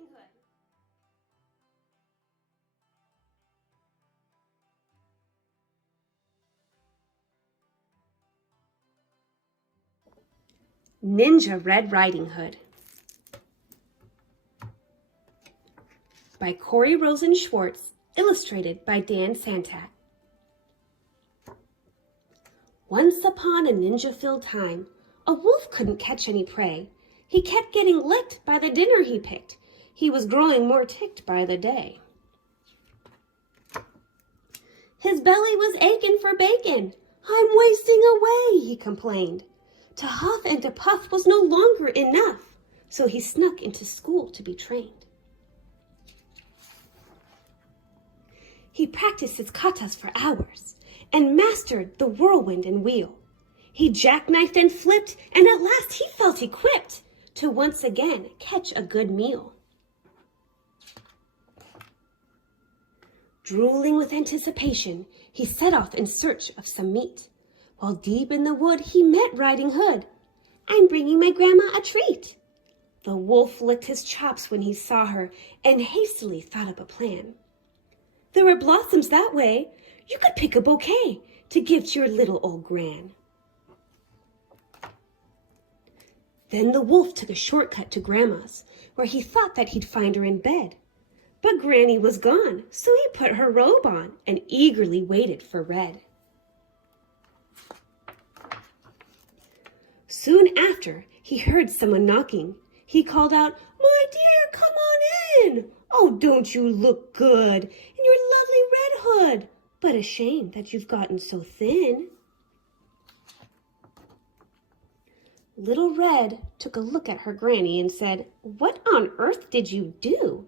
Riding Hood. Ninja Red Riding Hood by Corey Rosen Schwartz, illustrated by Dan Santat. Once upon a ninja-filled time, a wolf couldn't catch any prey. He kept getting licked by the dinner he picked. He was growing more ticked by the day. His belly was aching for bacon. "I'm wasting away," he complained. To huff and to puff was no longer enough, so he snuck into school to be trained. He practiced his katas for hours and mastered the whirlwind and wheel. He jackknifed and flipped, and at last he felt equipped to once again catch a good meal. Drooling with anticipation, he set off in search of some meat. While deep in the wood, he met Riding Hood. "I'm bringing my grandma a treat." The wolf licked his chops when he saw her and hastily thought up a plan. "There are blossoms that way. You could pick a bouquet to give to your little old gran." Then the wolf took a shortcut to Grandma's, where he thought that he'd find her in bed. But Granny was gone, so he put her robe on and eagerly waited for Red. Soon after, he heard someone knocking. He called out, "My dear, come on in. Oh, don't you look good in your lovely red hood? But a shame that you've gotten so thin." Little Red took a look at her granny and said, "What on earth did you do?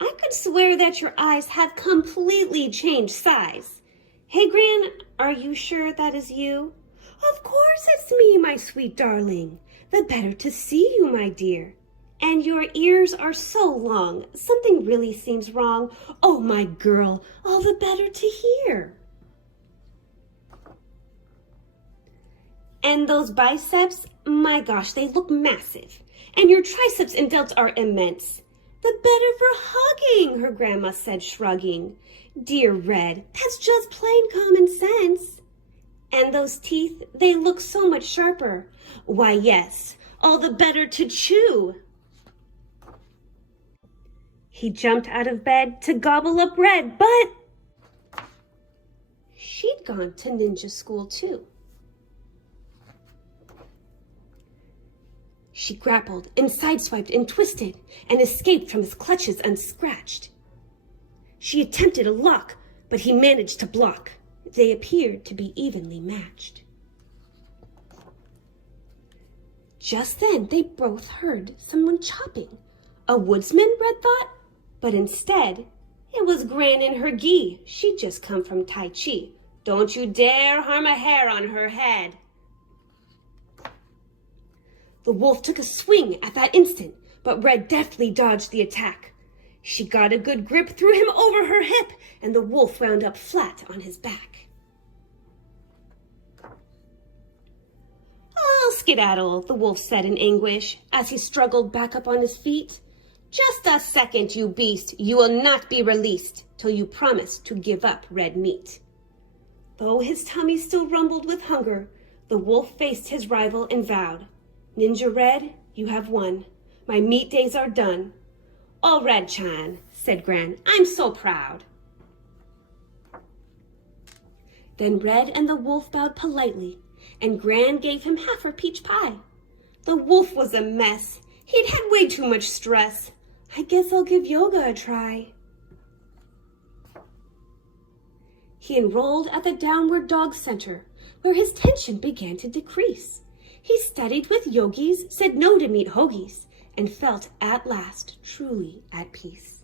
I could swear that your eyes have completely changed size. Hey, Gran, are you sure that is you?" "Of course it's me, my sweet darling. The better to see you, my dear. And your ears are so long. Something really seems wrong. Oh, my girl, all the better to hear." "And those biceps, my gosh, they look massive. And your triceps and delts are immense." "The better for hugging," her grandma said, shrugging. "Dear Red, that's just plain common sense." "And those teeth, they look so much sharper." "Why, yes, all the better to chew." He jumped out of bed to gobble up Red, but she'd gone to ninja school too. She grappled and sideswiped and twisted and escaped from his clutches unscratched. She attempted a lock, but he managed to block. They appeared to be evenly matched. Just then they both heard someone chopping. A woodsman, Red thought, but instead it was Gran in her gi. She'd just come from Tai Chi. "Don't you dare harm a hair on her head." The wolf took a swing at that instant, but Red deftly dodged the attack. She got a good grip, threw him over her hip, and the wolf wound up flat on his back. "I'll skedaddle," the wolf said in anguish as he struggled back up on his feet. "Just a second, you beast. You will not be released till you promise to give up red meat." Though his tummy still rumbled with hunger, the wolf faced his rival and vowed, "Ninja Red, you have won. My meat days are done." "All Red-chan," said Gran. "I'm so proud." Then Red and the wolf bowed politely, and Gran gave him half her peach pie. The wolf was a mess. He'd had way too much stress. "I guess I'll give yoga a try." He enrolled at the Downward Dog Center, where his tension began to decrease. He studied with yogis, said no to meat hoagies, and felt at last truly at peace.